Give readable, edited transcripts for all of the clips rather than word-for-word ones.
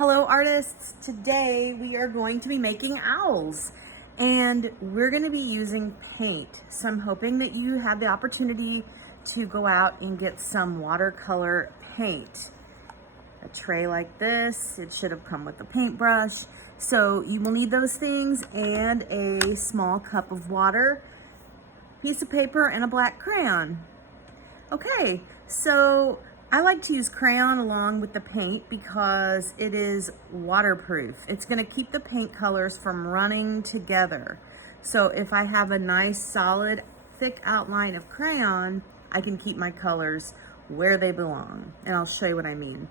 Hello artists, today we are going to be making owls and we're going to be using paint. So I'm hoping that you have the opportunity to go out and get some watercolor paint. A tray like this, it should have come with a paintbrush. So you will need those things and a small cup of water, piece of paper, and a black crayon. Okay, so I like to use crayon along with the paint because it is waterproof. It's going to keep the paint colors from running together. So if I have a nice solid thick outline of crayon, I can keep my colors where they belong. And I'll show you what I mean.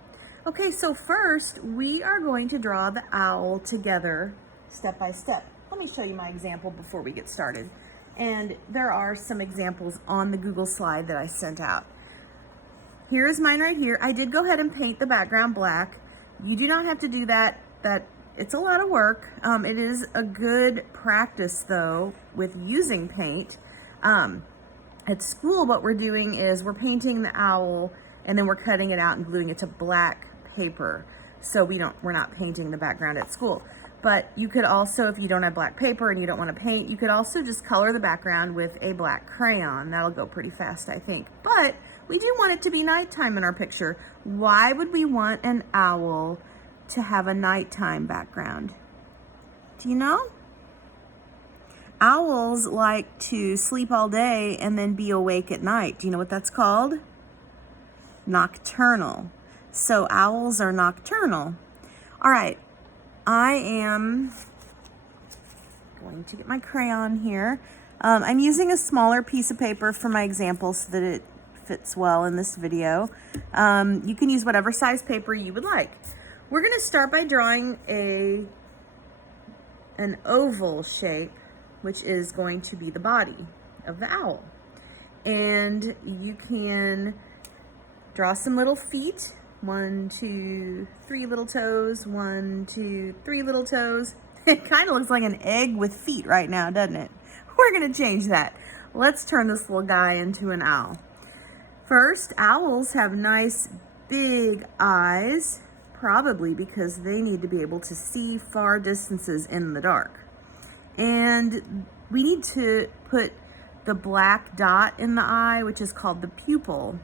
Okay, so first we are going to draw the owl together step by step. Let me show you my example before we get started. And there are some examples on the Google slide that I sent out. Here's mine right here. I did go ahead and paint the background black. You do not have to do that. It's a lot of work. It is a good practice though with using paint. At school, what we're doing is we're painting the owl and then we're cutting it out and gluing it to black paper. So we're not painting the background at school. But you could also, if you don't have black paper and you don't want to paint, you could also just color the background with a black crayon. That'll go pretty fast, I think. But we do want it to be nighttime in our picture. Why would we want an owl to have a nighttime background? Do you know? Owls like to sleep all day and then be awake at night. Do you know what that's called? Nocturnal. So owls are nocturnal. All right, I am going to get my crayon here. I'm using a smaller piece of paper for my example so that it fits well in this video. You can use whatever size paper you would like. We're going to start by drawing an oval shape, which is going to be the body of the owl. And you can draw some little feet. 1, 2, 3 little toes. 1, 2, 3 little toes. It kind of looks like an egg with feet right now, doesn't it? We're going to change that. Let's turn this little guy into an owl. First, owls have nice big eyes, probably because they need to be able to see far distances in the dark. And we need to put the black dot in the eye, which is called the pupil.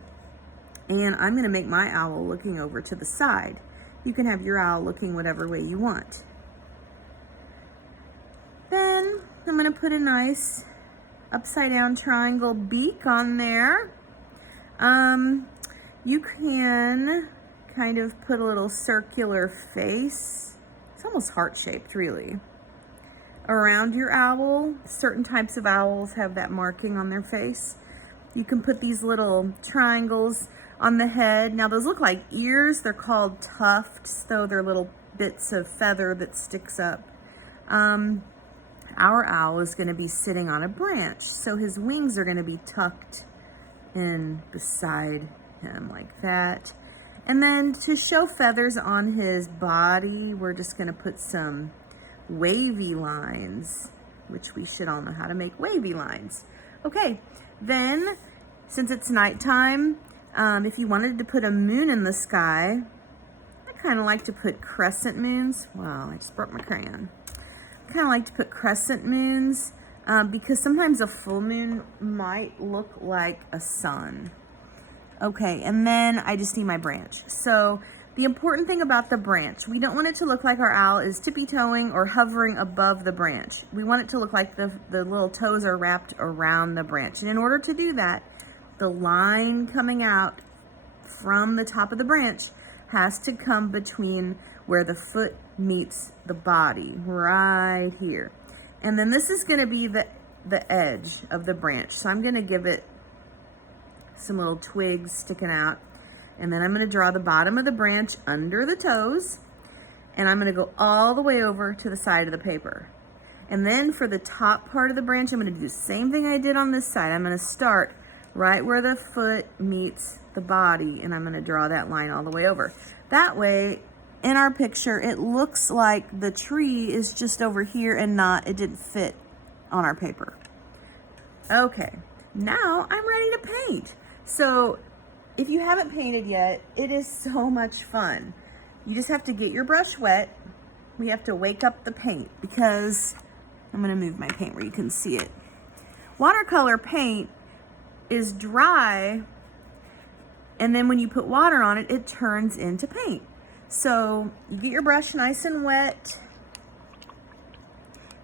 And I'm going to make my owl looking over to the side. You can have your owl looking whatever way you want. Then I'm going to put a nice upside down triangle beak on there. You can kind of put a little circular face. It's almost heart-shaped, really. Around your owl. Certain types of owls have that marking on their face. You can put these little triangles on the head. Now those look like ears. They're called tufts, though they're little bits of feather that sticks up. Our owl is going to be sitting on a branch, so his wings are going to be tucked in beside him like that. And then to show feathers on his body, we're just going to put some wavy lines, which we should all know how to make wavy lines. Okay, then since it's nighttime, if you wanted to put a moon in the sky, I kind of like to put crescent moons. Wow, I just broke my crayon. I kind of like to put crescent moons because sometimes a full moon might look like a sun. Okay, and then I just need my branch. So the important thing about the branch, we don't want it to look like our owl is tippy-toeing or hovering above the branch. We want it to look like the little toes are wrapped around the branch. And in order to do that, the line coming out from the top of the branch has to come between where the foot meets the body, right here. And then this is going to be the edge of the branch. So I'm going to give it some little twigs sticking out. And then I'm going to draw the bottom of the branch under the toes. And I'm going to go all the way over to the side of the paper. And then for the top part of the branch, I'm going to do the same thing I did on this side. I'm going to start right where the foot meets the body, and I'm going to draw that line all the way over. That way, in our picture, it looks like the tree is just over here and it didn't fit on our paper. Okay, now I'm ready to paint. So if you haven't painted yet, it is so much fun. you just have to get your brush wet. We have to wake up the paint because I'm gonna move my paint where you can see it. Watercolor paint is dry, and then when you put water on it, it turns into paint. So you get your brush nice and wet.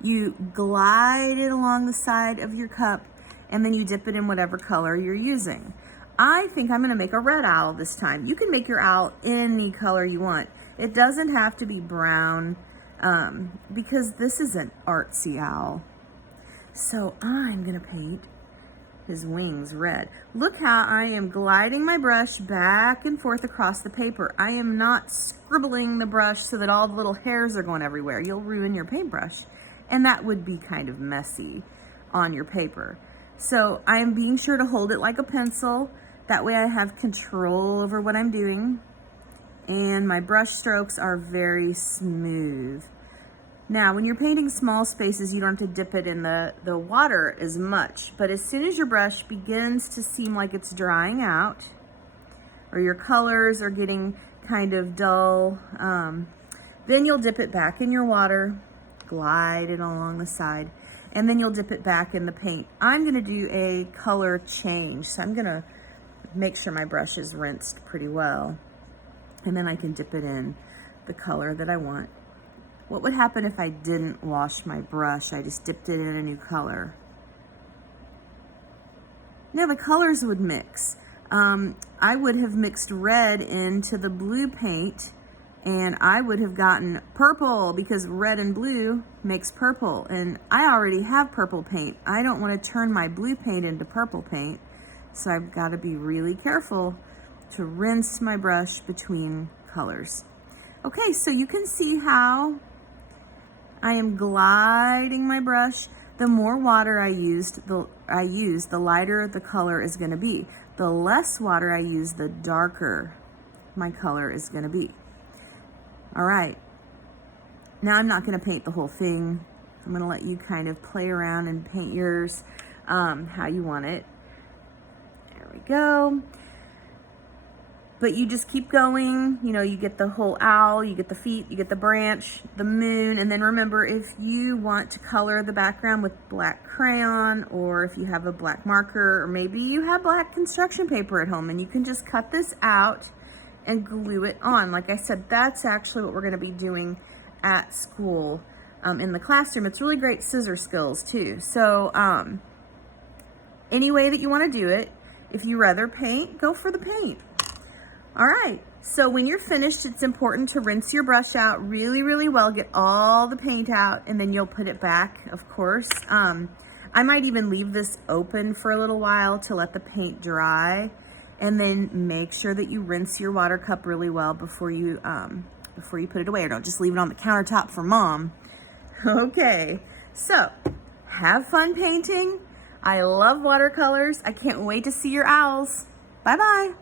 You glide it along the side of your cup, and then you dip it in whatever color you're using. I think I'm gonna make a red owl this time. You can make your owl any color you want. It doesn't have to be brown because this is an artsy owl. So I'm gonna paint his wings red. Look how I am gliding my brush back and forth across the paper. I am not scribbling the brush so that all the little hairs are going everywhere. You'll ruin your paintbrush, and that would be kind of messy on your paper. So I am being sure to hold it like a pencil. That way I have control over what I'm doing. And my brush strokes are very smooth. Now, when you're painting small spaces, you don't have to dip it in the water as much. But as soon as your brush begins to seem like it's drying out, or your colors are getting kind of dull, then you'll dip it back in your water, glide it along the side, and then you'll dip it back in the paint. I'm gonna do a color change. So I'm gonna make sure my brush is rinsed pretty well, and then I can dip it in the color that I want. What would happen if I didn't wash my brush? I just dipped it in a new color. Now the colors would mix. I would have mixed red into the blue paint, and I would have gotten purple because red and blue makes purple, and I already have purple paint. I don't want to turn my blue paint into purple paint, so I've got to be really careful to rinse my brush between colors. Okay, so you can see how I am gliding my brush. The more water I use, the lighter the color is going to be. The less water I use, the darker my color is going to be. All right, now I'm not going to paint the whole thing. I'm going to let you kind of play around and paint yours how you want it. There we go. But you just keep going. You know, you get the whole owl, you get the feet, you get the branch, the moon, and then remember, if you want to color the background with black crayon, or if you have a black marker, or maybe you have black construction paper at home, and you can just cut this out and glue it on. Like I said, that's actually what we're going to be doing at school in the classroom. It's really great scissor skills too. So any way that you want to do it, if you rather paint, go for the paint. All right, so when you're finished, it's important to rinse your brush out really, really well, get all the paint out, and then you'll put it back, of course. I might even leave this open for a little while to let the paint dry, and then make sure that you rinse your water cup really well before you put it away, or don't just leave it on the countertop for mom. Okay, so have fun painting. I love watercolors. I can't wait to see your owls. Bye-bye.